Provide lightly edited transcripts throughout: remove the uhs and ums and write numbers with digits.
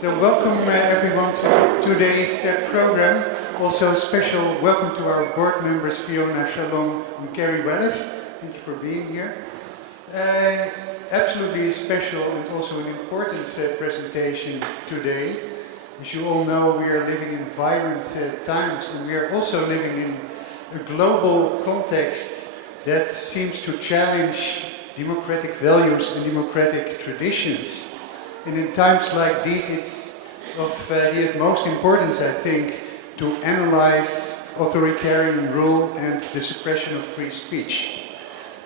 So welcome everyone to today's program. Also a special welcome to our board members Fiona Shalom and Carrie Wellis. Thank you for being here. Absolutely special and also an important presentation today. As you all know, we are living in violent times, and we are also living in a global context that seems to challenge democratic values and democratic traditions. And in times like these, it's of the utmost importance, I think, to analyze authoritarian rule and the suppression of free speech.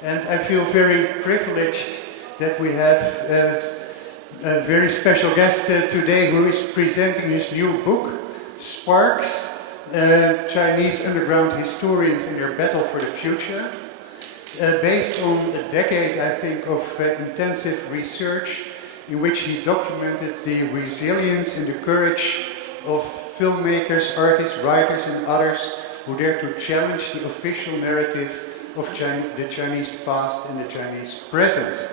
And I feel very privileged that we have a very special guest today who is presenting his new book, Sparks, Chinese Underground Historians in Their Battle for the Future, based on a decade, I think, of intensive research in which he documented the resilience and the courage of filmmakers, artists, writers and others who dare to challenge the official narrative of the Chinese past and the Chinese present.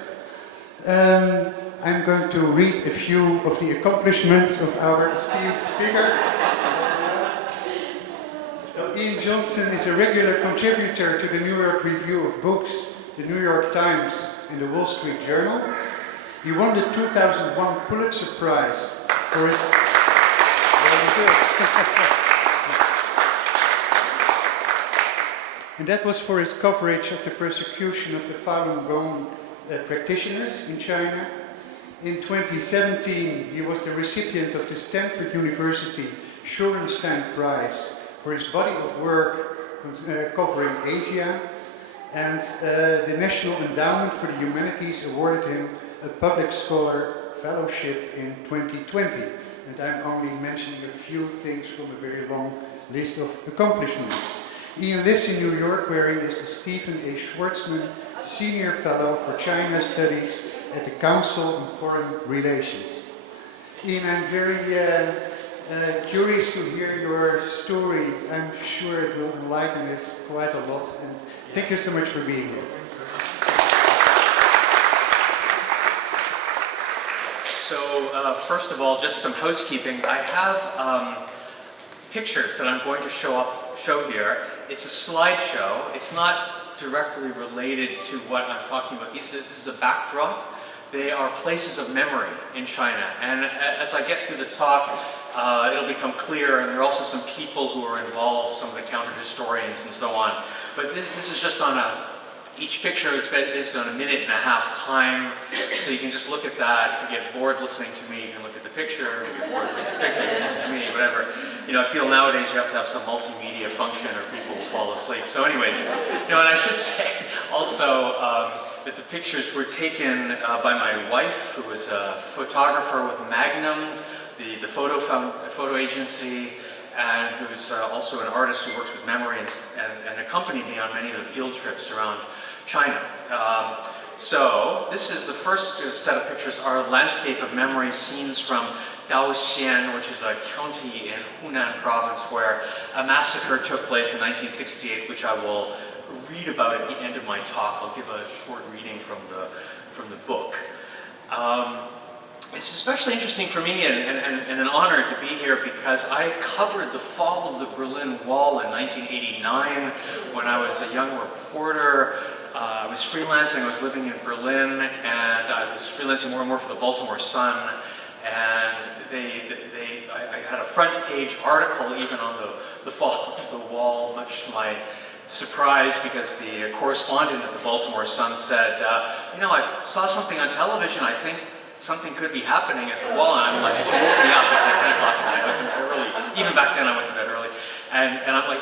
I'm going to read a few of the accomplishments of our esteemed speaker. Ian Johnson is a regular contributor to the New York Review of Books, the New York Times and the Wall Street Journal. He won the 2001 Pulitzer Prize for his... And that was for his coverage of the persecution of the Falun Gong practitioners in China. In 2017, he was the recipient of the Stanford University Shorenstein Prize for his body of work covering Asia. And the National Endowment for the Humanities awarded him a Public Scholar Fellowship in 2020. And I'm only mentioning a few things from a very long list of accomplishments. Ian lives in New York, where he is the Stephen A. Schwartzman Senior Fellow for China Studies at the Council on Foreign Relations. Ian, I'm very curious to hear your story. I'm sure it will enlighten us quite a lot. And thank you so much for being here. So first of all, just some housekeeping. I have pictures that I'm going to show here. It's a slideshow. It's not directly related to what I'm talking about. This is a backdrop. They are places of memory in China. And as I get through the talk, it'll become clear, and there are also some people who are involved, some of the counter historians and so on. But this is just on each picture is based on 1.5 minutes time, so you can just look at that. If you get bored listening to me, you can look at the picture. If you get bored looking at the picture, you can listen to me, whatever. You know, I feel nowadays you have to have some multimedia function or people will fall asleep. So anyways, and I should say also that the pictures were taken by my wife, who was a photographer with Magnum, the photo agency, and who's also an artist who works with memory and accompanied me on many of the field trips around China. So this is the first set of pictures, are landscape of memory scenes from Daoxian, which is a county in Hunan province where a massacre took place in 1968, which I will read about at the end of my talk. I'll give a short reading from the book. It's especially interesting for me and an honor to be here because I covered the fall of the Berlin Wall in 1989 when I was a young reporter. I was freelancing, I was living in Berlin, and I was freelancing more and more for the Baltimore Sun, and I had a front page article even on the fall of the wall, much to my surprise, because the correspondent at the Baltimore Sun said, I saw something on television, I think something could be happening at the wall, and I'm like, she woke me up, it was like 10 o'clock at night, I was in bed early, even back then I went to bed early, and I'm like,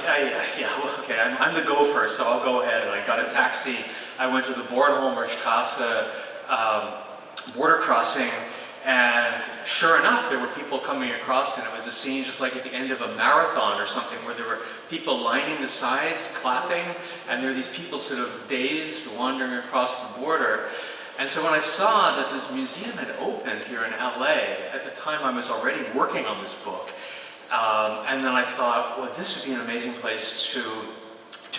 okay, I'm the gopher, so I'll go ahead, and I got a taxi, I went to the Bornholmer Strasse border crossing, and sure enough, there were people coming across, and it was a scene just like at the end of a marathon or something, where there were people lining the sides, clapping, and there were these people sort of dazed, wandering across the border. And so when I saw that this museum had opened here in LA, at the time I was already working on this book, and then I thought, well, this would be an amazing place to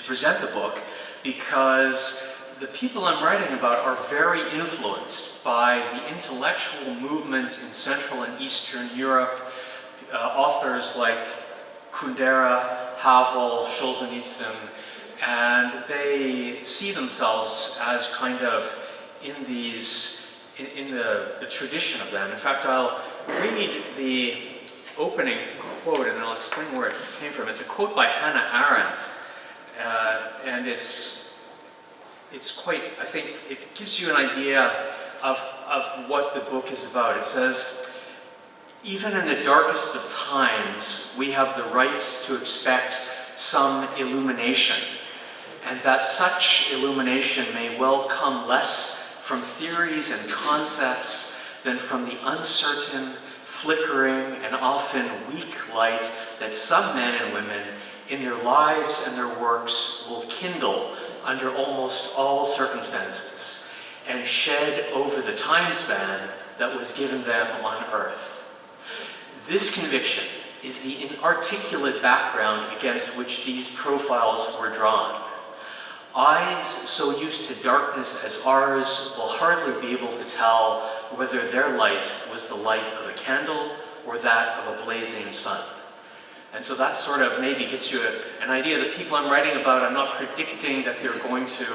present the book, because the people I'm writing about are very influenced by the intellectual movements in Central and Eastern Europe, authors like Kundera, Havel, Solzhenitsyn, and they see themselves as kind of in the tradition of them. In fact, I'll read the opening quote and I'll explain where it came from. It's a quote by Hannah Arendt, and it's quite, I think, it gives you an idea of what the book is about. It says, "Even in the darkest of times, we have the right to expect some illumination, and that such illumination may well come less from theories and concepts than from the uncertain, flickering, and often weak light that some men and women in their lives and their works will kindle under almost all circumstances and shed over the time span that was given them on earth. This conviction is the inarticulate background against which these profiles were drawn. Eyes so used to darkness as ours will hardly be able to tell whether their light was the light of a candle or that of a blazing sun." And so that sort of maybe gets you an idea. The people I'm writing about, I'm not predicting that they're going to,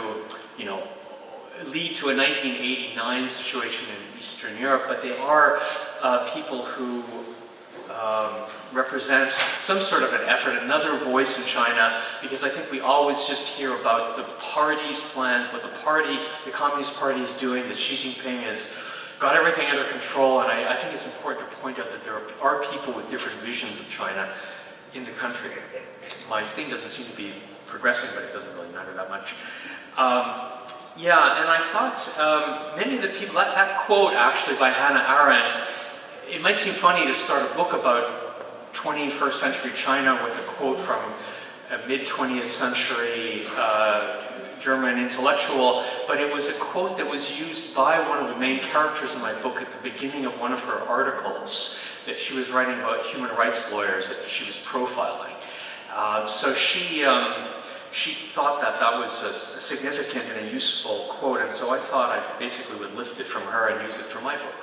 lead to a 1989 situation in Eastern Europe, but they are people who represent some sort of an effort, another voice in China, because I think we always just hear about the party's plans, what the Communist Party is doing, that Xi Jinping has got everything under control, and I think it's important to point out that there are people with different visions of China in the country. My thing doesn't seem to be progressing, but it doesn't really matter that much. And I thought many of the people, that quote actually by Hannah Arendt, it might seem funny to start a book about 21st century China with a quote from a mid-20th century German intellectual, but it was a quote that was used by one of the main characters in my book at the beginning of one of her articles that she was writing about human rights lawyers that she was profiling. So she thought that was a significant and a useful quote, and so I thought I basically would lift it from her and use it for my book.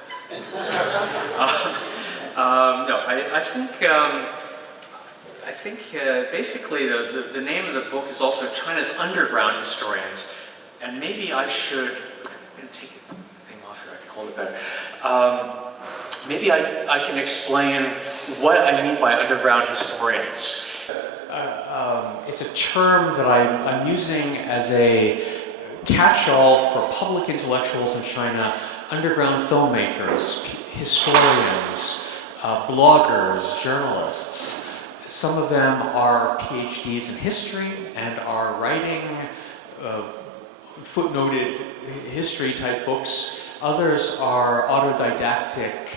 I think basically the name of the book is also China's Underground Historians, and maybe I should, I'm going to take the thing off here, I can hold it better. Maybe I can explain what I mean by underground historians. It's a term that I'm using as a catch-all for public intellectuals in China, underground filmmakers, historians, bloggers, journalists. Some of them are PhDs in history and are writing footnoted history-type books. Others are autodidactic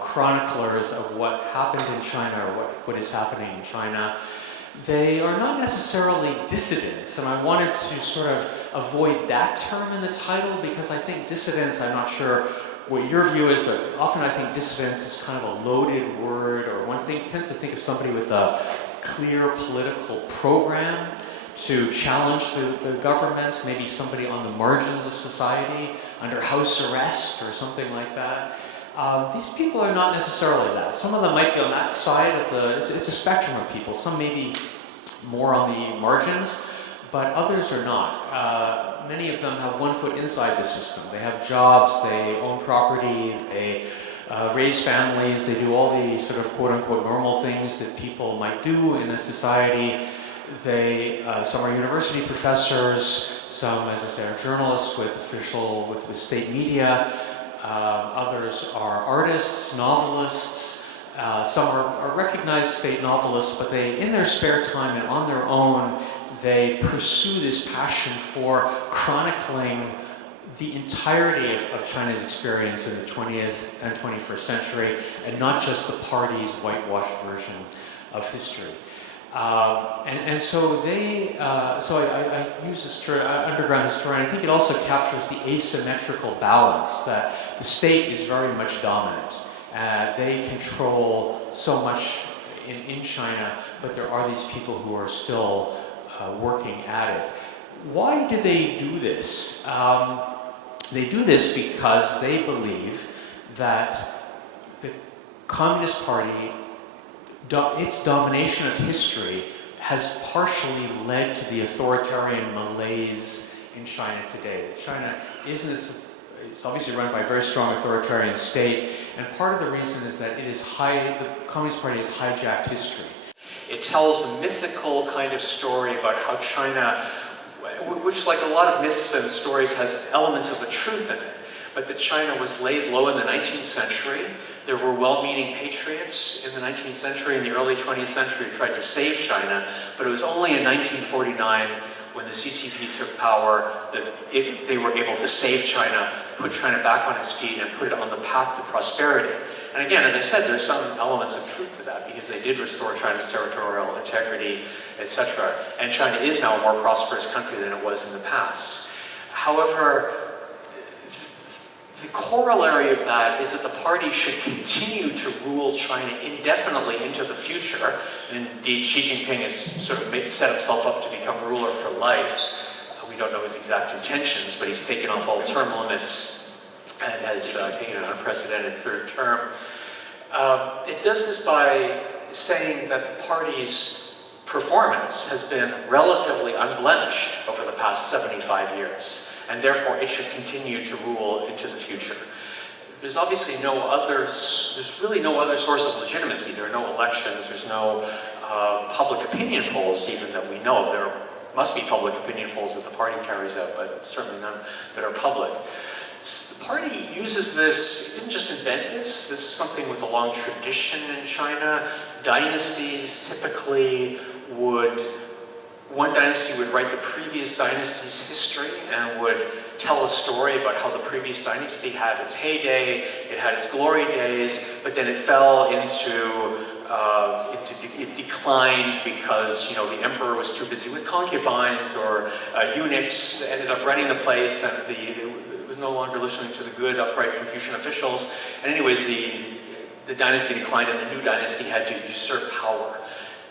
chroniclers of what happened in China or what is happening in China. They are not necessarily dissidents, and I wanted to sort of avoid that term in the title because I think dissidents, I'm not sure what your view is, but often I think dissidents is kind of a loaded word, or one tends to think of somebody with a clear political program to challenge the government, maybe somebody on the margins of society, under house arrest or something like that. These people are not necessarily that. Some of them might be on that side of it's a spectrum of people. Some may be more on the margins, but others are not. Many of them have one foot inside the system. They have jobs, they own property, they raise families, they do all the sort of quote-unquote normal things that people might do in a society. Some are university professors, some, as I say, are journalists with state media. Others are artists, novelists. Some are recognized state novelists, but in their spare time and on their own, they pursue this passion for chronicling the entirety of China's experience in the 20th and 21st century, and not just the party's whitewashed version of history. So I use this term, underground historian. I think it also captures the asymmetrical balance that the state is very much dominant. They control so much in China, but there are these people who are still working at it. Why do they do this? They do this because they believe that the Communist Party, its domination of history, has partially led to the authoritarian malaise in China today. China it's obviously run by a very strong authoritarian state, and part of the reason is that the Communist Party has hijacked history. It tells a mythical kind of story about how China, which like a lot of myths and stories has elements of the truth in it, but that China was laid low in the 19th century. There were well-meaning patriots in the 19th century and the early 20th century who tried to save China, but it was only in 1949 when the CCP took power that they were able to save China, put China back on its feet, and put it on the path to prosperity. And again, as I said, there's some elements of truth to that because they did restore China's territorial integrity, etc. And China is now a more prosperous country than it was in the past. However, the corollary of that is that the party should continue to rule China indefinitely into the future. And indeed, Xi Jinping has sort of set himself up to become ruler for life. We don't know his exact intentions, but he's taken off all term limits and has taken an unprecedented third term. It does this by saying that the party's performance has been relatively unblemished over the past 75 years, and therefore it should continue to rule into the future. There's obviously there's really no other source of legitimacy. There are no elections, there's no public opinion polls even that we know of. There must be public opinion polls that the party carries out, but certainly none that are public. The party uses this, it didn't just invent this is something with a long tradition in China. Dynasties typically one dynasty would write the previous dynasty's history and would tell a story about how the previous dynasty had its heyday, it had its glory days, but then it fell it declined because, the emperor was too busy with concubines, or eunuchs ended up running the place, and it was no longer listening to the good, upright Confucian officials. And anyways, the dynasty declined and the new dynasty had to usurp power.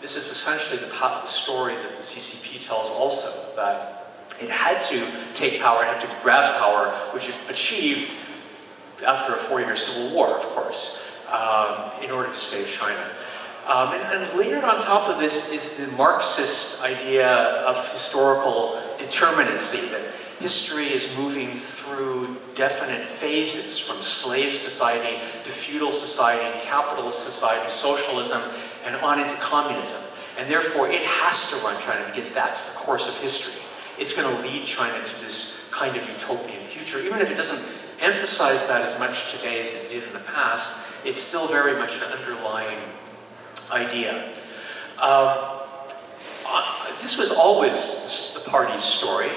This is essentially the story that the CCP tells also, that it had to take power, it had to grab power, which it achieved after a 4-year civil war, of course, in order to save China. And layered on top of this is the Marxist idea of historical determinacy, that history is moving through definite phases from slave society to feudal society, capitalist society, socialism, and on into communism. And therefore, it has to run China because that's the course of history. It's going to lead China to this kind of utopian future. Even if it doesn't emphasize that as much today as it did in the past, it's still very much an underlying idea. This was always the party's story,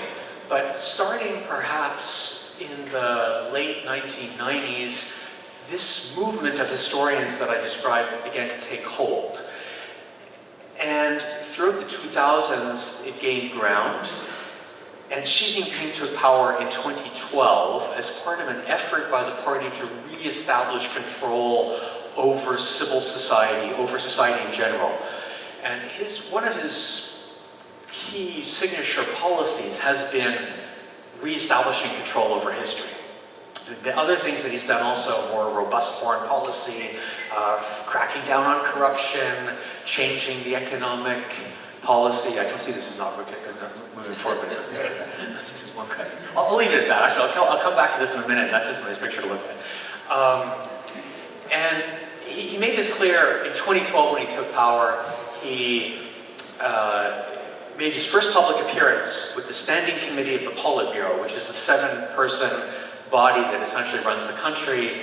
but starting perhaps in the late 1990s, this movement of historians that I described began to take hold. And throughout the 2000s, it gained ground. And Xi Jinping took power in 2012 as part of an effort by the party to re-establish control over civil society, over society in general. And one of his key signature policies has been re-establishing control over history. The other things that he's done also, more robust foreign policy, cracking down on corruption, changing the economic policy. I can see this is not moving forward, but this is one question. I'll leave it at that. Actually, I'll come back to this in a minute. That's just a nice picture to look at. And he made this clear in 2012 when he took power. He made his first public appearance with the Standing Committee of the Politburo, which is a 7-person body that essentially runs the country,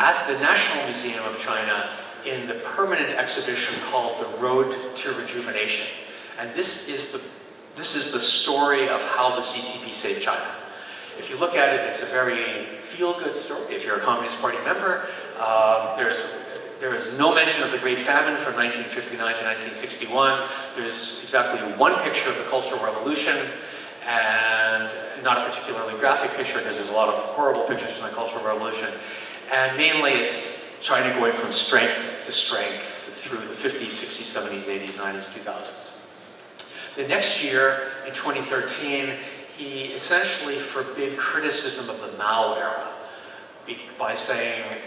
at the National Museum of China in the permanent exhibition called The Road to Rejuvenation. And this is the story of how the CCP saved China. If you look at it, it's a very feel-good story. If you're a Communist Party member, there is no mention of the Great Famine from 1959 to 1961. There's exactly one picture of the Cultural Revolution, and not a particularly graphic picture because there's a lot of horrible pictures from the Cultural Revolution. And mainly it's China going from strength to strength through the 50s, 60s, 70s, 80s, 90s, 2000s. The next year, in 2013, he essentially forbid criticism of the Mao-era by saying that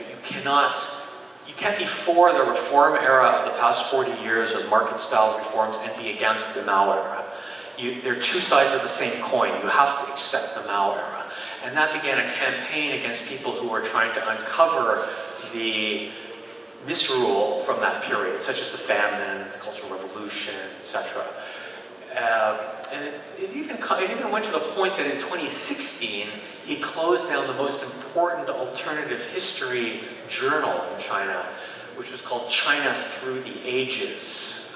you can't be for the reform era of the past 40 years of market-style reforms and be against the Mao-era. They're two sides of the same coin. You have to accept the Mao-era. And that began a campaign against people who were trying to uncover the misrule from that period, such as the famine, the Cultural Revolution, etc. And it even went to the point that in 2016, he closed down the most important alternative history journal in China, which was called China Through the Ages.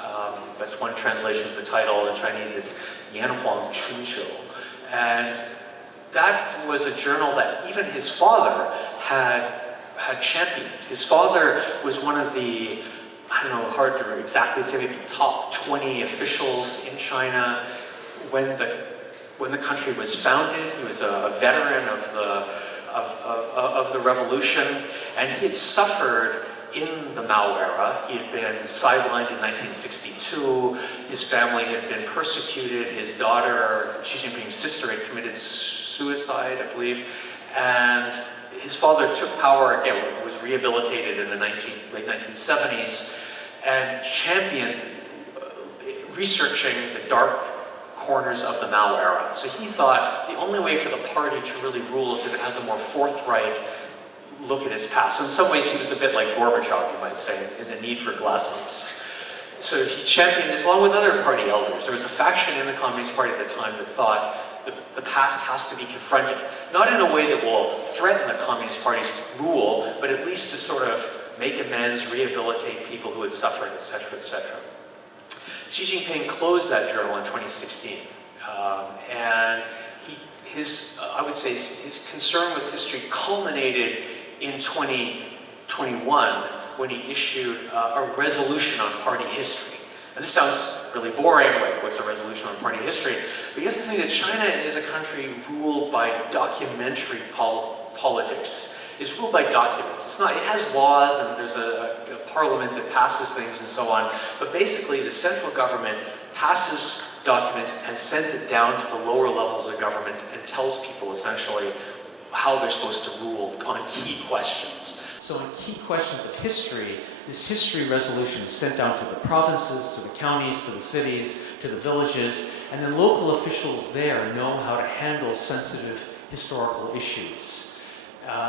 That's one translation of the title. In Chinese, it's Yanhuang Chunqiu. And that was a journal that even his father had championed. His father was one of the, I don't know, hard to exactly say, maybe top 20 officials in China when the country was founded. He was a veteran of the revolution, and he had suffered in the Mao era. He had been sidelined in 1962. His family had been persecuted. His daughter, Xi Jinping's sister, had committed suicide, I believe, and his father took power again, was rehabilitated in the late 1970s, and championed researching the dark corners of the Mao era. So he thought the only way for the party to really rule is if it has a more forthright look at its past. So in some ways he was a bit like Gorbachev, you might say, in the need for glasnost. So he championed this along with other party elders. There was a faction in the Communist Party at the time that thought the past has to be confronted, not in a way that will threaten the Communist Party's rule, but at least to sort of make amends, rehabilitate people who had suffered, etc., etc. Xi Jinping closed that journal in 2016, and I would say his concern with history culminated in 2021 when he issued a resolution on party history. And this sounds really boring, like what's a resolution on party history? But you have to think that China is a country ruled by documentary politics. It's ruled by documents. It has laws and there's a parliament that passes things and so on, but basically the central government passes documents and sends it down to the lower levels of government and tells people essentially how they're supposed to rule on key questions. So in key questions of history, this history resolution is sent down to the provinces, to the counties, to the cities, to the villages, and then local officials there know how to handle sensitive historical issues.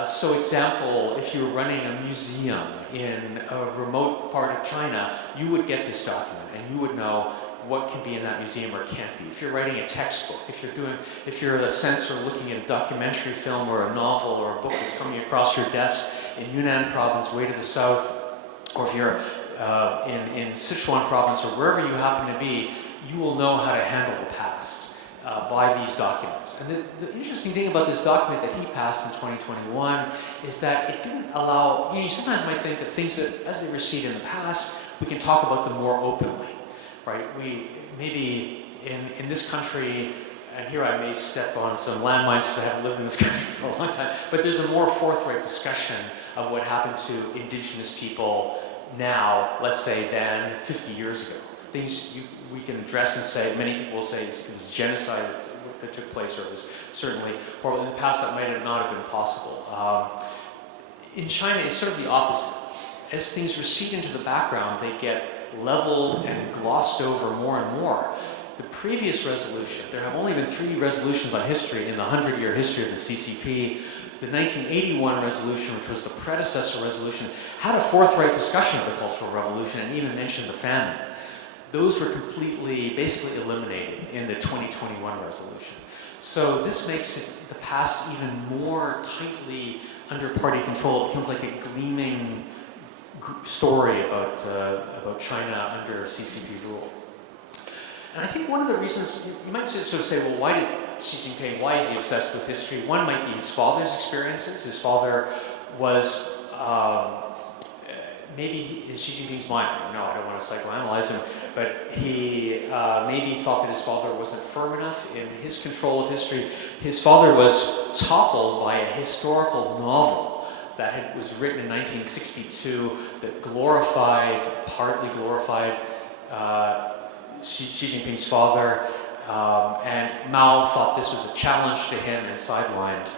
So example, if you're running a museum in a remote part of China, you would get this document and you would know what can be in that museum or can't be. If you're writing a textbook, if you're a censor looking at a documentary film or a novel or a book that's coming across your desk in Yunnan province way to the south, or if you're in Sichuan province or wherever you happen to be, you will know how to handle the past by these documents. And the interesting thing about this document that he passed in 2021 is that it didn't allow, you sometimes might think that things that, as they recede in the past, we can talk about them more openly. Right? We maybe in this country, and here I may step on some landmines because I haven't lived in this country for a long time, but there's a more forthright discussion of what happened to indigenous people now, let's say, than 50 years ago. Things we can address and say, many people will say it was genocide that took place, or it was certainly, or in the past that might not have been possible. In China, it's sort of the opposite. As things recede into the background, they get leveled and glossed over more and more. The previous resolution, there have only been 3 resolutions on history in the 100-year history of the CCP. The 1981 resolution, which was the predecessor resolution, had a forthright discussion of the Cultural Revolution and even mentioned the famine. Those were basically eliminated in the 2021 resolution. So this makes the past even more tightly under party control. It becomes like a gleaming story about China under CCP rule. And I think one of the reasons, you might sort of say, well, why did Xi Jinping, why is he obsessed with history? One might be his father's experiences. His father was, maybe in Xi Jinping's mind, no, I don't want to psychoanalyze him, but he maybe thought that his father wasn't firm enough in his control of history. His father was toppled by a historical novel that was written in 1962 that partly glorified Xi Jinping's father, and Mao thought this was a challenge to him and sidelined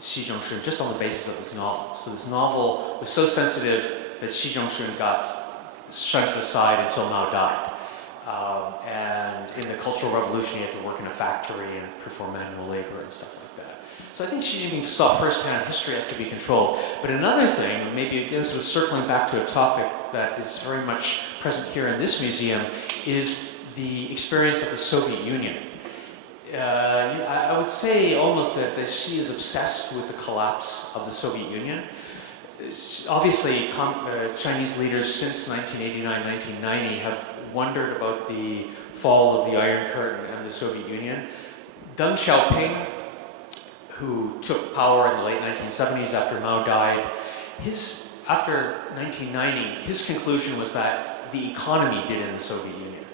Xi Jinping just on the basis of this novel. So this novel was so sensitive that Xi Jinping got shunned aside until Mao died. And in the Cultural Revolution, he had to work in a factory and perform manual labor and stuff like that. So I think Xi Jinping saw firsthand history has to be controlled. But another thing, maybe again sort of circling back to a topic that is very much present here in this museum, is the experience of the Soviet Union. I would say almost that Xi is obsessed with the collapse of the Soviet Union. Obviously, Chinese leaders since 1989, 1990 have wondered about the fall of the Iron Curtain and the Soviet Union. Deng Xiaoping, who took power in the late 1970s after Mao died, after 1990, his conclusion was that the economy did in the Soviet Union.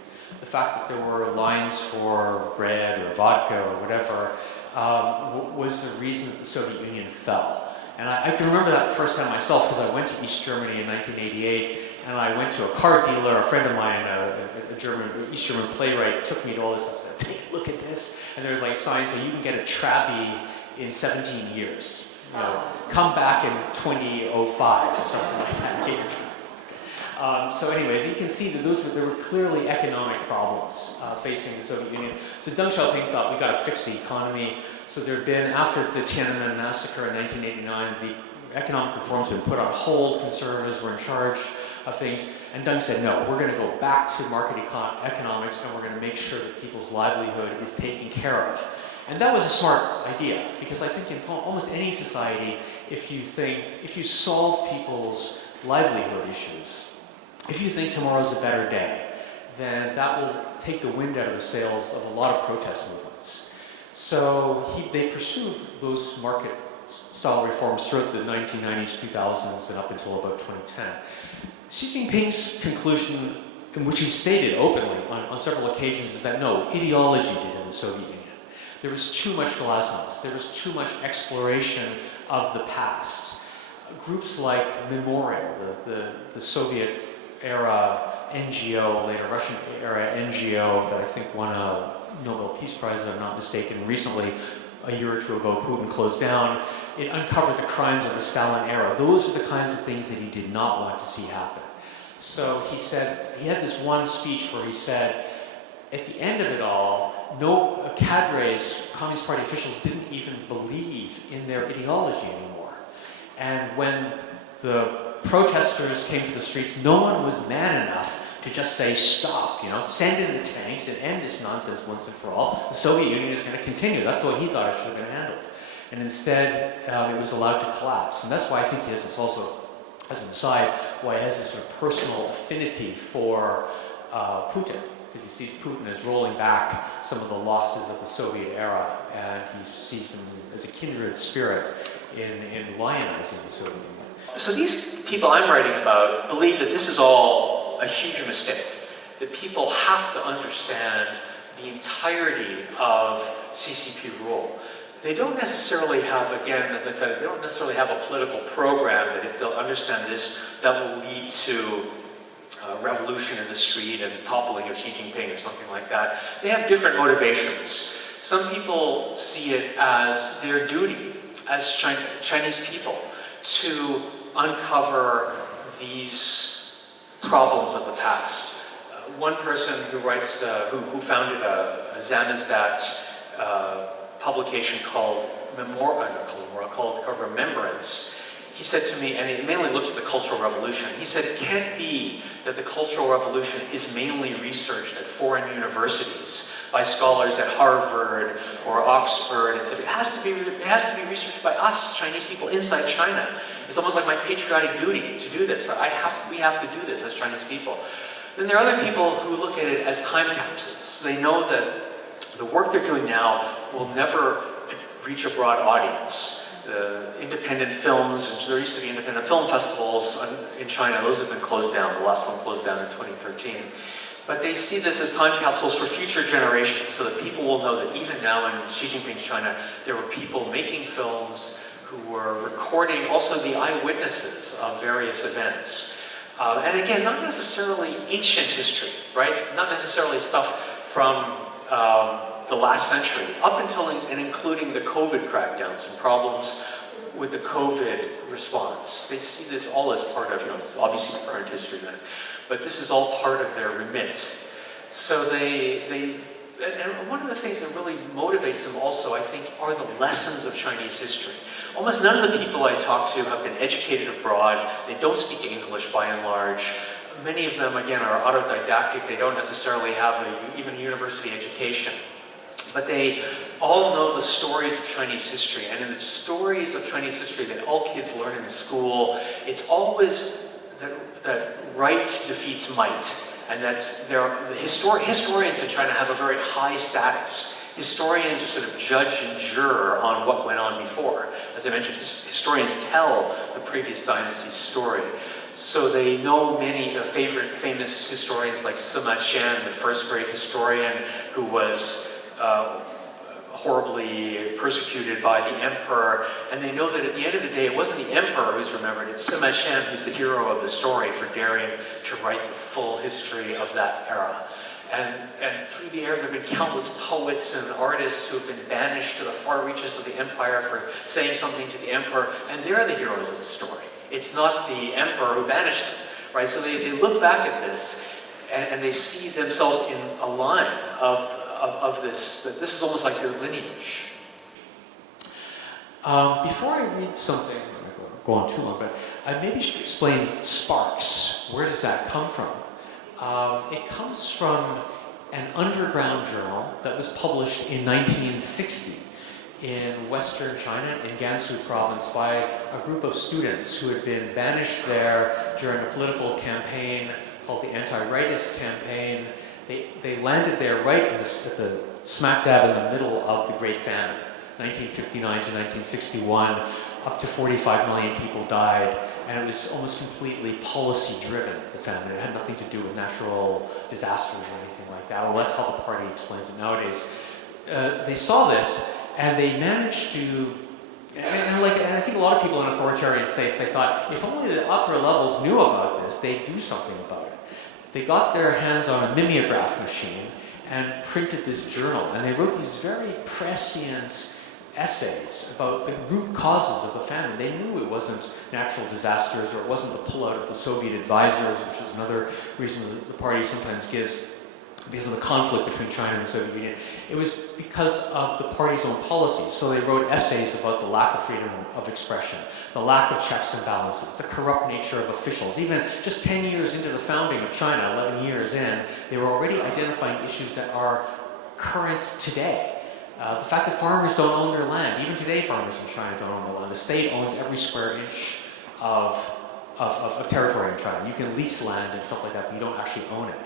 The fact that there were lines for bread or vodka or whatever was the reason that the Soviet Union fell. And I can remember that firsthand myself because I went to East Germany in 1988 and I went to a car dealer. A friend of mine, East German playwright, took me to all this stuff and said, take a look at this. And there was like signs saying you can get a Trabi in 17 years. You know, come back in 2005 or something like that. Get your Trabi. So anyways, you can see that there were clearly economic problems facing the Soviet Union. So Deng Xiaoping thought we got to fix the economy. So there had been, after the Tiananmen massacre in 1989, the economic reforms had been put on hold. Conservatives were in charge of things. And Deng said, no, we're going to go back to market economics and we're going to make sure that people's livelihood is taken care of. And that was a smart idea because I think in almost any society, if you solve people's livelihood issues, if you think tomorrow's a better day, then that will take the wind out of the sails of a lot of protest movements. So they pursued those market-style reforms throughout the 1990s, 2000s, and up until about 2010. Xi Jinping's conclusion, in which he stated openly on several occasions, is that no, ideology did in the Soviet Union. There was too much glasnost. There was too much exploration of the past. Groups like Memorial, the Soviet-era NGO, later Russian-era NGO that I think won a Nobel Peace Prize, if I'm not mistaken, recently, a year or two ago, Putin closed down. It uncovered the crimes of the Stalin era. Those are the kinds of things that he did not want to see happen. So he said, he had this one speech where he said, at the end of it all, no cadres, Communist Party officials didn't even believe in their ideology anymore. And when the protesters came to the streets, no one was man enough to just say, stop, send in the tanks and end this nonsense once and for all. The Soviet Union is going to continue. That's the way he thought it should have been handled. And instead, it was allowed to collapse. And that's why I think he has this also, as an aside, why he has this sort of personal affinity for Putin. Because he sees Putin as rolling back some of the losses of the Soviet era, and he sees him as a kindred spirit in lionizing the Soviet Union. So these people I'm writing about believe that this is all a huge mistake, that people have to understand the entirety of CCP rule. They don't necessarily have, again, as I said, they don't necessarily have a political program that if they'll understand this, that will lead to revolution in the street and toppling of Xi Jinping or something like that. They have different motivations. Some people see it as their duty as Chinese people to uncover these problems of the past. One person who writes, who founded a samizdat publication called Remembrance, he said to me, and it mainly looks at the Cultural Revolution, he said it can't be that the Cultural Revolution is mainly researched at foreign universities by scholars at Harvard or Oxford. And said it has to be researched by us, Chinese people inside China. It's almost like my patriotic duty to do this. Right? We have to do this as Chinese people. Then there are other people who look at it as time capsules. They know that the work they're doing now will never reach a broad audience. Independent films, there used to be independent film festivals in China, those have been closed down. The last one closed down in 2013. But they see this as time capsules for future generations, so that people will know that even now in Xi Jinping's China, there were people making films who were recording also the eyewitnesses of various events. And again, not necessarily ancient history, right? Not necessarily stuff from the last century, up until and including the COVID crackdowns and problems with the COVID response. They see this all as part of, it's obviously current history then, but this is all part of their remit. So and one of the things that really motivates them also, I think, are the lessons of Chinese history. Almost none of the people I talk to have been educated abroad. They don't speak English by and large. Many of them, again, are autodidactic. They don't necessarily have even a university education. But they all know the stories of Chinese history. And in the stories of Chinese history that all kids learn in school, it's always that right defeats might. And that the historians in China have a very high status. Historians are sort of judge and juror on what went on before. As I mentioned, historians tell the previous dynasty's story. So they know many famous historians like Sima Qian, the first great historian who was horribly persecuted by the emperor, and they know that at the end of the day it wasn't the emperor who's remembered, it's Sima Qian who's the hero of the story for daring to write the full history of that era. And through the era there have been countless poets and artists who have been banished to the far reaches of the empire for saying something to the emperor, and they're the heroes of the story. It's not the emperor who banished them, right? So they look back at this and they see themselves in a line of this, that this is almost like their lineage. Before I read something, I won't go on too long, but I maybe should explain sparks. Where does that come from? It comes from an underground journal that was published in 1960 in Western China, in Gansu province, by a group of students who had been banished there during a political campaign called the Anti-Rightist Campaign. They landed there right at the smack dab in the middle of the Great Famine, 1959 to 1961. Up to 45 million people died, and it was almost completely policy-driven, the famine. It had nothing to do with natural disasters or anything like that, or that's how the party explains it nowadays. They saw this, and they managed to, and I think a lot of people in authoritarian states, they thought, if only the upper levels knew about this, they'd do something about it. They got their hands on a mimeograph machine and printed this journal, and they wrote these very prescient essays about the root causes of the famine. They knew it wasn't natural disasters, or it wasn't the pullout of the Soviet advisors, which is another reason that the party sometimes gives, because of the conflict between China and the Soviet Union. It was because of the party's own policies. So they wrote essays about the lack of freedom of expression, the lack of checks and balances, the corrupt nature of officials. Even just 10 years into the founding of China, 11 years in, they were already identifying issues that are current today. The fact that farmers don't own their land. Even today, farmers in China don't own their land. The state owns every square inch of territory in China. You can lease land and stuff like that, but you don't actually own it.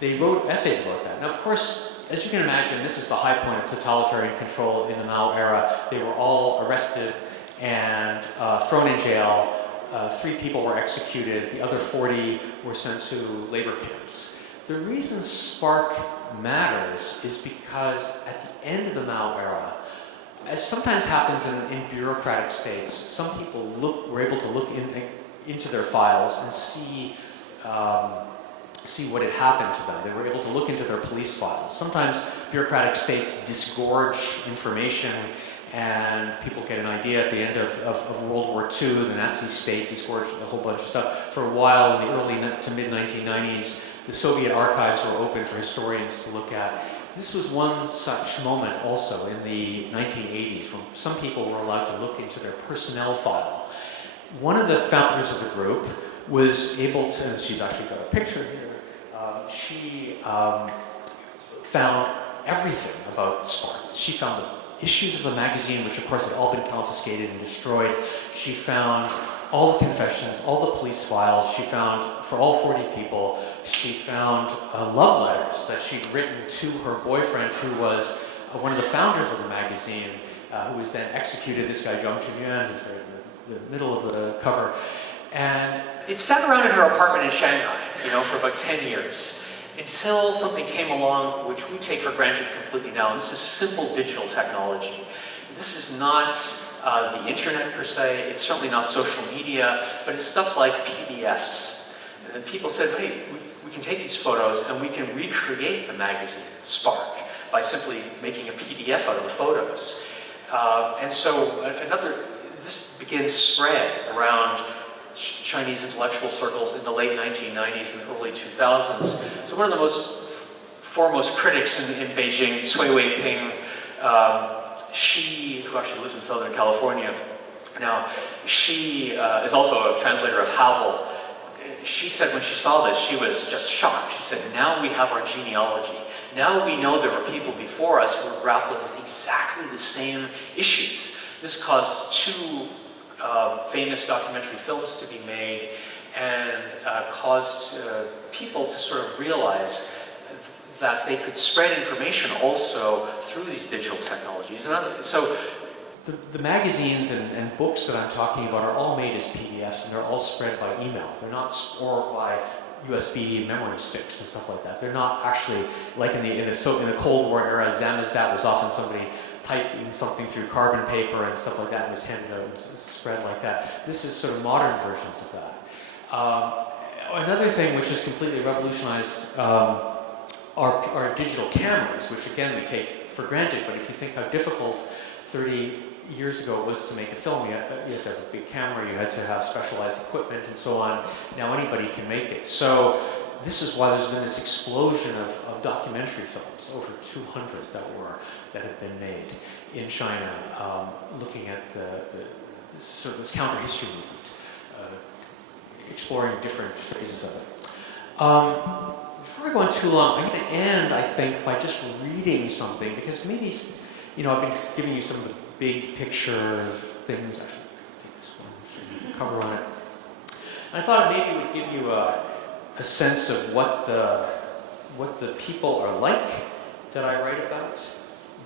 They wrote essays about that. Now, of course, as you can imagine, this is the high point of totalitarian control in the Mao era. They were all arrested and thrown in jail. 3 people were executed. The other 40 were sent to labor camps. The reason Spark matters is because at the end of the Mao era, as sometimes happens in bureaucratic states, some people were able to look into their files and see what had happened to them. They were able to look into their police files. Sometimes bureaucratic states disgorge information, and people get an idea at the end of World War II. The Nazi state disgorged a whole bunch of stuff. For a while, in the early to mid-1990s, the Soviet archives were open for historians to look at. This was one such moment also in the 1980s, when some people were allowed to look into their personnel file. One of the founders of the group was able to, and she's actually got a picture here, she found everything about Spark. She found the issues of the magazine, which of course had all been confiscated and destroyed. She found all the confessions, all the police files. She found, for all 40 people, she found love letters that she'd written to her boyfriend, who was one of the founders of the magazine, who was then executed, this guy, Zhang Chunyuan, who's in the middle of the cover. And it sat around in her apartment in Shanghai, for about 10 years, until something came along which we take for granted completely now. And this is simple digital technology. This is not the internet per se, it's certainly not social media, but it's stuff like PDFs. And people said, hey, we can take these photos and we can recreate the magazine Spark by simply making a PDF out of the photos. And so this began to spread around Chinese intellectual circles in the late 1990s and the early 2000s. So one of the foremost critics in Beijing, Cui Weiping, who actually lives in Southern California now, she is also a translator of Havel. She said when she saw this, she was just shocked. She said, now we have our genealogy. Now we know there were people before us who were grappling with exactly the same issues. This caused two famous documentary films to be made and caused people to sort of realize that they could spread information also through these digital technologies. So the magazines and books that I'm talking about are all made as PDFs, and they're all spread by email. They're not stored by USB memory sticks and stuff like that. They're not actually, like in the Cold War era, samizdat was often somebody typing something through carbon paper and stuff like that and was handed out and spread like that. This is sort of modern versions of that. Another thing which has completely revolutionized our digital cameras, which again we take for granted, but if you think how difficult 30 years ago it was to make a film, you had to have a big camera, you had to have specialized equipment and so on. Now anybody can make it. So this is why there's been this explosion of documentary films, over 200 that have been made in China, looking at the sort of this counter-history movement, exploring different phases of it. Before I go on too long, I'm going to end, I think, by just reading something, because maybe, I've been giving you some of the big picture things. Actually, I think this one should have a cover on it. And I thought maybe it would give you a sense of what the people are like that I write about.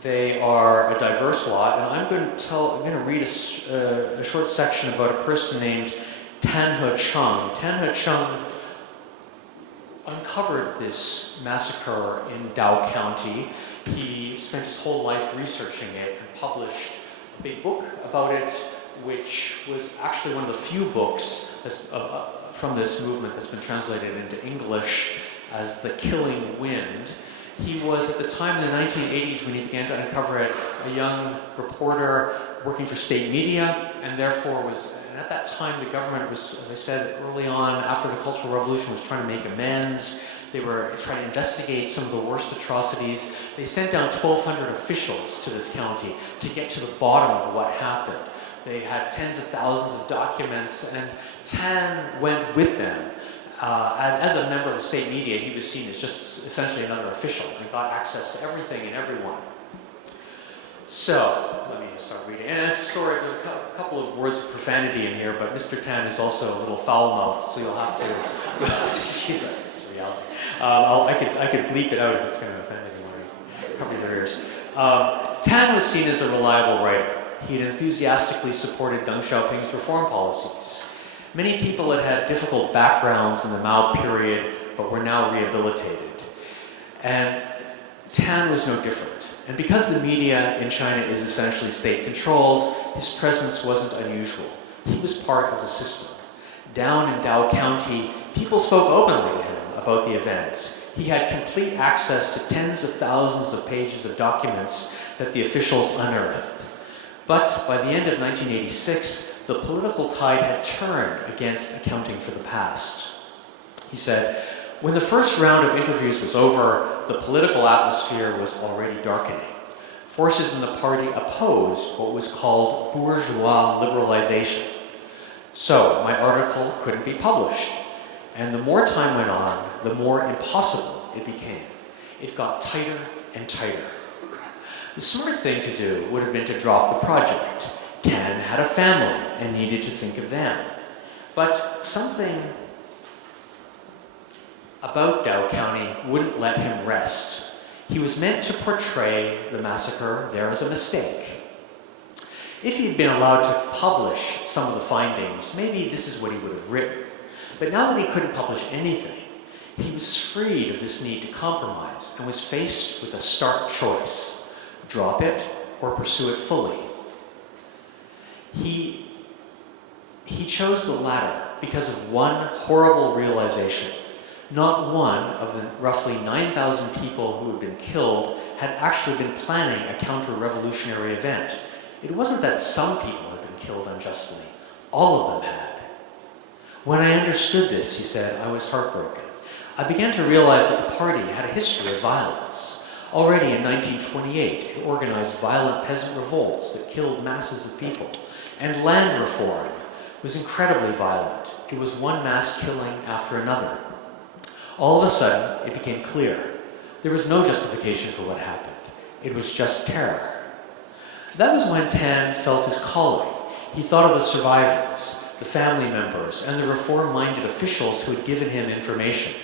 They are a diverse lot, and I'm going to read a short section about a person named Tan He Chung. Tan He Chung uncovered this massacre in Dao County. He spent his whole life researching it and published a big book about it, which was actually one of the few books from this movement that's been translated into English as The Killing Wind. He was, at the time in the 1980s, when he began to uncover it, a young reporter working for state media, and therefore and at that time the government was, as I said early on, after the Cultural Revolution, was trying to make amends. They were trying to investigate some of the worst atrocities. They sent down 1,200 officials to this county to get to the bottom of what happened. They had tens of thousands of documents, and Tan went with them. As a member of the state media, he was seen as just essentially another official and got access to everything and everyone. So, let me just start reading. And sorry, there's a couple of words of profanity in here, but Mr. Tan is also a little foul-mouthed, so you'll have to excuse me. It's reality. I could bleep it out if it's going to offend anyone. Cover your ears. Tan was seen as a reliable writer. He had enthusiastically supported Deng Xiaoping's reform policies. Many people had difficult backgrounds in the Mao period, but were now rehabilitated. And Tan was no different. And because the media in China is essentially state-controlled, his presence wasn't unusual. He was part of the system. Down in Dao County, people spoke openly to him about the events. He had complete access to tens of thousands of pages of documents that the officials unearthed. But by the end of 1986, the political tide had turned against accounting for the past. He said, when the first round of interviews was over, the political atmosphere was already darkening. Forces in the party opposed what was called bourgeois liberalization. So my article couldn't be published. And the more time went on, the more impossible it became. It got tighter and tighter. The smart thing to do would have been to drop the project. Tan had a family and needed to think of them. But something about Dao County wouldn't let him rest. He was meant to portray the massacre there as a mistake. If he'd been allowed to publish some of the findings, maybe this is what he would have written. But now that he couldn't publish anything, he was freed of this need to compromise and was faced with a stark choice: drop it or pursue it fully. He chose the latter. because of one horrible realization. Not one of the roughly 9,000 people who had been killed had actually been planning a counter-revolutionary event. It wasn't that some people had been killed unjustly. All of them had. When I understood this, he said, I was heartbroken. I began to realize that the party had a history of violence. Already in 1928, it organized violent peasant revolts that killed masses of people. And land reform was incredibly violent. It was one mass killing after another. All of a sudden, it became clear. There was no justification for what happened. It was just terror. That was when Tan felt his calling. He thought of the survivors, the family members, and the reform-minded officials who had given him information.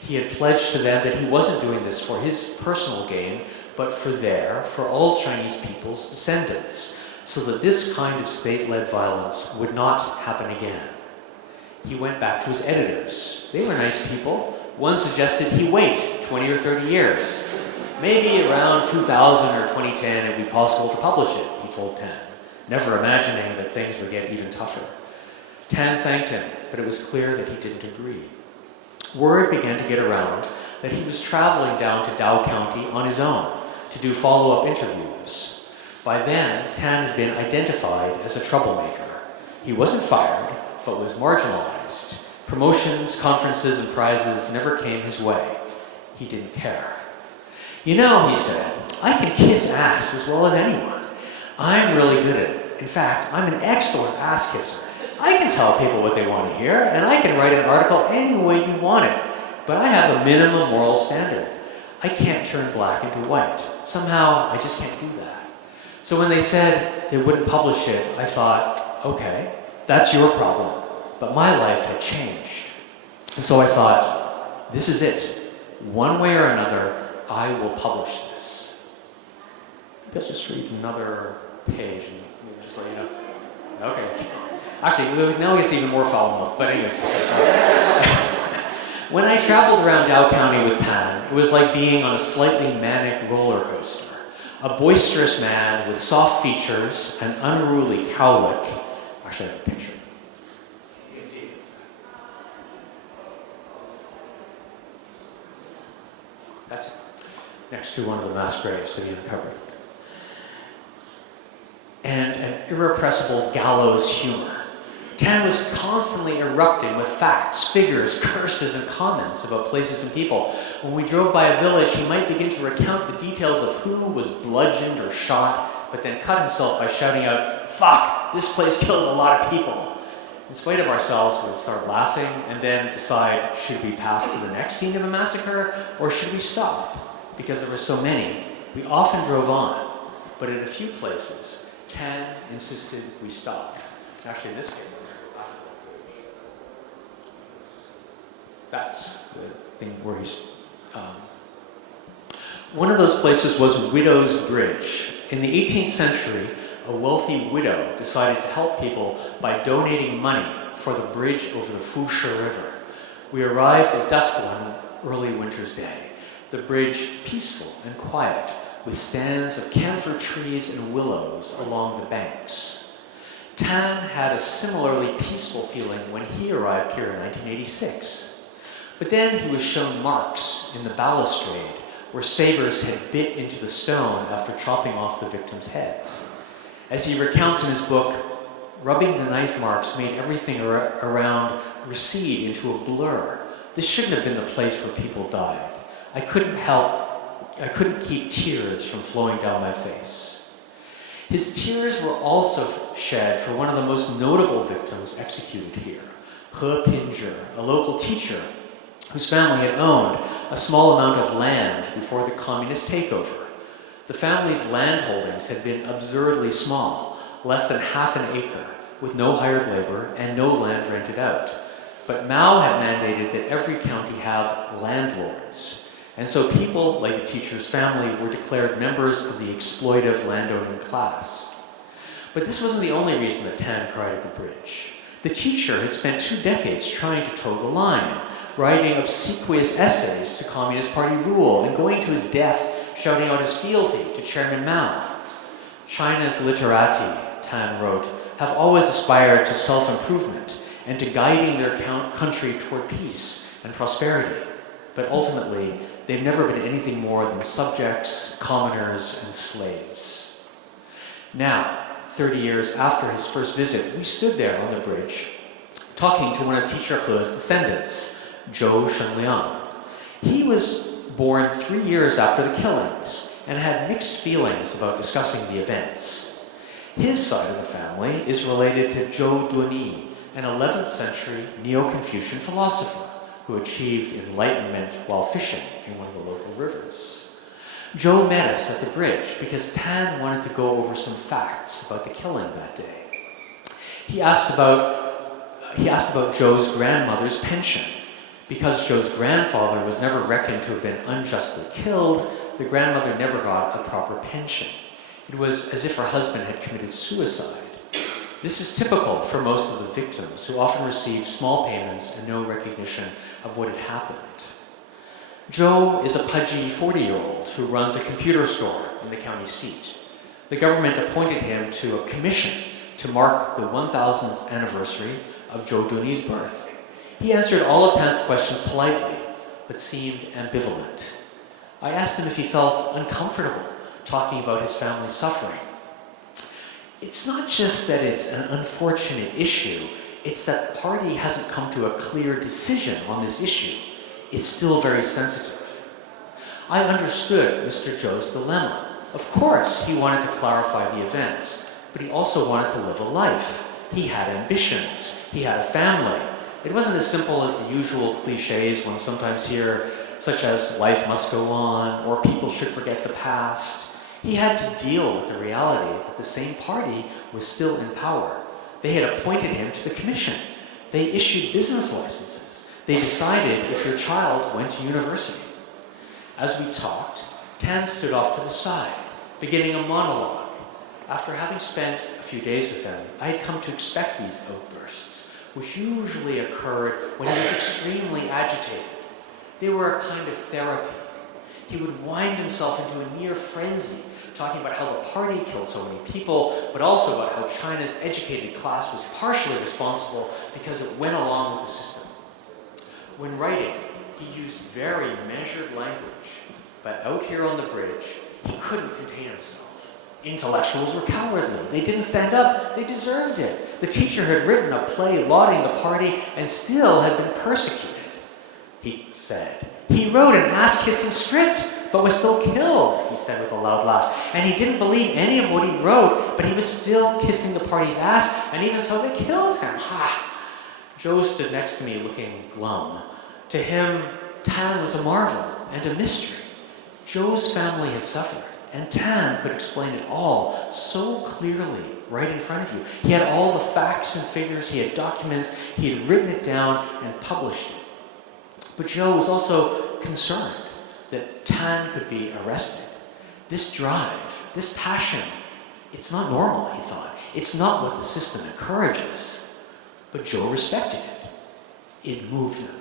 He had pledged to them that he wasn't doing this for his personal gain, but for all Chinese people's descendants, so that this kind of state-led violence would not happen again. He went back to his editors. They were nice people. One suggested he wait 20 or 30 years. Maybe around 2000 or 2010 it would be possible to publish it, he told Tan, never imagining that things would get even tougher. Tan thanked him, but it was clear that he didn't agree. Word began to get around that he was traveling down to Dao County on his own to do follow-up interviews. By then, Tan had been identified as a troublemaker. He wasn't fired, but was marginalized. Promotions, conferences, and prizes never came his way. He didn't care. You know, he said, I can kiss ass as well as anyone. I'm really good at it. In fact, I'm an excellent ass kisser. I can tell people what they want to hear, and I can write an article any way you want it. But I have a minimum moral standard. I can't turn black into white. Somehow, I just can't do that. So when they said they wouldn't publish it, I thought, okay, that's your problem. But my life had changed. And so I thought, this is it. One way or another, I will publish this. Maybe I'll just read another page and just let you know. Okay. Actually, now it gets even more foul-mouthed, but anyways. When I traveled around Dao County with Tan, it was like being on a slightly manic roller coaster. A boisterous man with soft features, an unruly cowlick. Actually, I have a picture. You can see it. That's it. Next to one of the mass graves that he uncovered. And an irrepressible gallows humor. Tan was constantly erupting with facts, figures, curses, and comments about places and people. When we drove by a village, he might begin to recount the details of who was bludgeoned or shot, but then cut himself by shouting out, "Fuck, this place killed a lot of people." In spite of ourselves, we'd start laughing and then decide, should we pass to the next scene of a massacre, or should we stop? Because there were so many, we often drove on, but in a few places, Tan insisted we stop. Actually, in this case, that's the thing where he's... One of those places was Widow's Bridge. In the 18th century, a wealthy widow decided to help people by donating money for the bridge over the Fusha River. We arrived at dusk one early winter's day. The bridge peaceful and quiet, with stands of camphor trees and willows along the banks. Tan had a similarly peaceful feeling when he arrived here in 1986. But then he was shown marks in the balustrade where sabers had bit into the stone after chopping off the victims' heads. As he recounts in his book, rubbing the knife marks made everything around recede into a blur. This shouldn't have been the place where people died. I couldn't keep tears from flowing down my face. His tears were also shed for one of the most notable victims executed here, He Pinzhi, a local teacher whose family had owned a small amount of land before the communist takeover. The family's land holdings had been absurdly small, less than half an acre, with no hired labor and no land rented out. But Mao had mandated that every county have landlords. And so people, like the teacher's family, were declared members of the exploitive landowning class. But this wasn't the only reason that Tan cried at the bridge. The teacher had spent 2 decades trying to toe the line, writing obsequious essays to Communist Party rule and going to his death shouting out his fealty to Chairman Mao. China's literati, Tan wrote, have always aspired to self-improvement and to guiding their country toward peace and prosperity. But ultimately, they've never been anything more than subjects, commoners, and slaves. Now, 30 years after his first visit, we stood there on the bridge talking to one of Teacher He's descendants, Zhou Shenliang. He was born 3 years after the killings and had mixed feelings about discussing the events. His side of the family is related to Zhou Duni, an 11th century Neo-Confucian philosopher who achieved enlightenment while fishing in one of the local rivers. Zhou met us at the bridge because Tan wanted to go over some facts about the killing that day. He asked about Zhou's grandmother's pension. Because Zhou's grandfather was never reckoned to have been unjustly killed, the grandmother never got a proper pension. It was as if her husband had committed suicide. This is typical for most of the victims, who often receive small payments and no recognition of what had happened. Zhou is a pudgy 40-year-old who runs a computer store in the county seat. The government appointed him to a commission to mark the 1000th anniversary of Zhou Duni's birth. He answered all of Tan's questions politely, but seemed ambivalent. I asked him if he felt uncomfortable talking about his family's suffering. It's not just that it's an unfortunate issue, it's that the party hasn't come to a clear decision on this issue. It's still very sensitive. I understood Mr. Zhou's dilemma. Of course, he wanted to clarify the events, but he also wanted to live a life. He had ambitions. He had a family. It wasn't as simple as the usual cliches one sometimes hear, such as life must go on, or people should forget the past. He had to deal with the reality that the same party was still in power. They had appointed him to the commission. They issued business licenses. They decided if your child went to university. As we talked, Tan stood off to the side, beginning a monologue. After having spent a few days with him, I had come to expect these outbursts, which usually occurred when he was extremely agitated. They were a kind of therapy. He would wind himself into a near frenzy, talking about how the party killed so many people, but also about how China's educated class was partially responsible because it went along with the system. When writing, he used very measured language, but out here on the bridge, he couldn't contain himself. Intellectuals were cowardly. They didn't stand up. They deserved it. The teacher had written a play lauding the party and still had been persecuted. He said, he wrote an ass-kissing script, but was still killed, he said with a loud laugh. And he didn't believe any of what he wrote, but he was still kissing the party's ass, and even so they killed him. Ha! Zhou stood next to me looking glum. To him, Tan was a marvel and a mystery. Zhou's family had suffered, and Tan could explain it all so clearly right in front of you. He had all the facts and figures, he had documents, he had written it down and published it. But Zhou was also concerned that Tan could be arrested. This drive, this passion, it's not normal, he thought. It's not what the system encourages. But Zhou respected it. It moved him.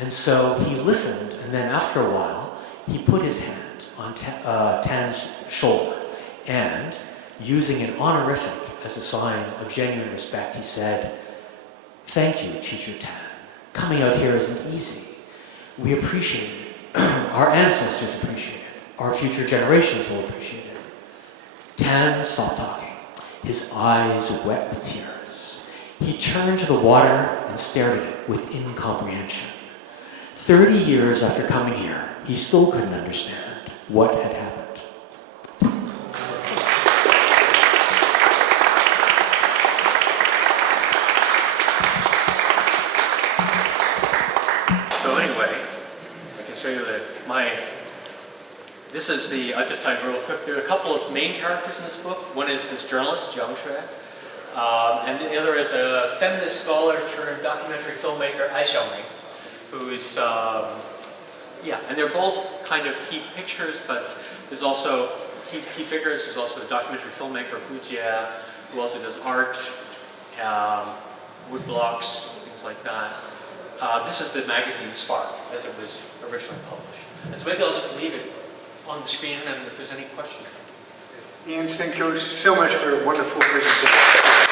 And so he listened, and then after a while, he put his hand on Tan's shoulder, and using an honorific as a sign of genuine respect, he said, "Thank you, Teacher Tan. Coming out here isn't easy. We appreciate it. Our ancestors appreciate it. Our future generations will appreciate it." Tan stopped talking, his eyes wet with tears. He turned to the water and stared at it with incomprehension. 30 years after coming here, he still couldn't understand what had happened. So anyway, I can show you this is the, I'll just tell you real quick, there are a couple of main characters in this book. One is this journalist, Jiang Shui, and the other is a feminist scholar turned documentary filmmaker, Ai Xiaoming, who's, and they're both kind of key pictures, but there's also key figures. There's also the documentary filmmaker, Hu Jie, who also does art, wood blocks, things like that. This is the magazine Spark, as it was originally published. And so maybe I'll just leave it on the screen, and if there's any questions. Ian, thank you so much for a wonderful presentation.